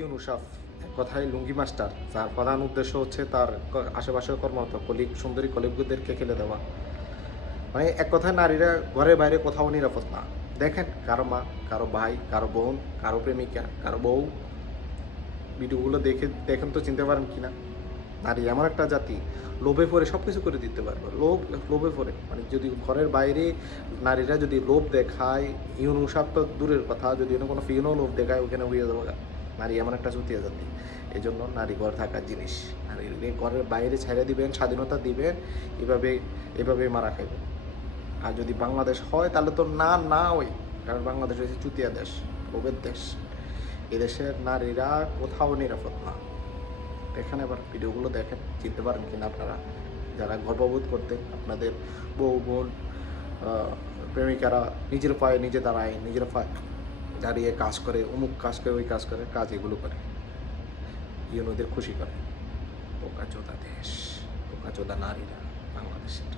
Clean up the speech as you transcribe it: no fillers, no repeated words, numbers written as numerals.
ইউনুসাফ এক কথায় লুঙ্গি মাস্টার, যার প্রধান উদ্দেশ্য হচ্ছে তার আশেপাশে কর্মরত সুন্দরী কলিগদেরকে খেলে দেওয়া। মানে এক কথায় নারীরা ঘরে বাইরে কোথাও নিরাপদ না। দেখেন কারো মা, কারো ভাই, কারো বোন, কারো প্রেমিকা, কারো বউ, ভিডিওগুলো দেখেন তো চিনতে পারেন কিনা। নারী এমন একটা জাতি, লোভে পড়ে সব কিছু করে দিতে পারবে। লোভে পড়ে, মানে যদি ঘরের বাইরে নারীরা যদি লোভ দেখায়, ইউনুসাফ তো দূরের কথা, যদি কোনো ফিনও লোভ দেখায় ওখানে হয়ে যাবো। নারী এমন একটা চুতিয়া জাতি। এই জন্য নারী ঘর থাকার জিনিস। নারী ঘরের বাইরে ছেড়ে দিবেন, স্বাধীনতা দিবেন, এভাবে এভাবে মারা খাইবেন। আর যদি বাংলাদেশ হয় তাহলে তো না ওই, কারণ বাংলাদেশ হচ্ছে চুতিয়া দেশ, লোভের দেশ। এদেশের নারীরা কোথাও নিরাপদ না। এখানে আবার ভিডিওগুলো দেখেন, চিনতে পারেন কিনা আপনারা। যারা গর্ববোধ করতেন, আপনাদের বউ বোন প্রেমিকারা নিজের পায়ে নিজে দাঁড়ায়, নিজের পায়ে দাঁড়িয়ে কাজ করে, অমুক কাজ করে, ওই কাজ করে, কাজ এগুলো করে ইউনুদের খুশি করে। বোকাচোদা দেশ, বোকাচোদা নারীরা বাংলাদেশের।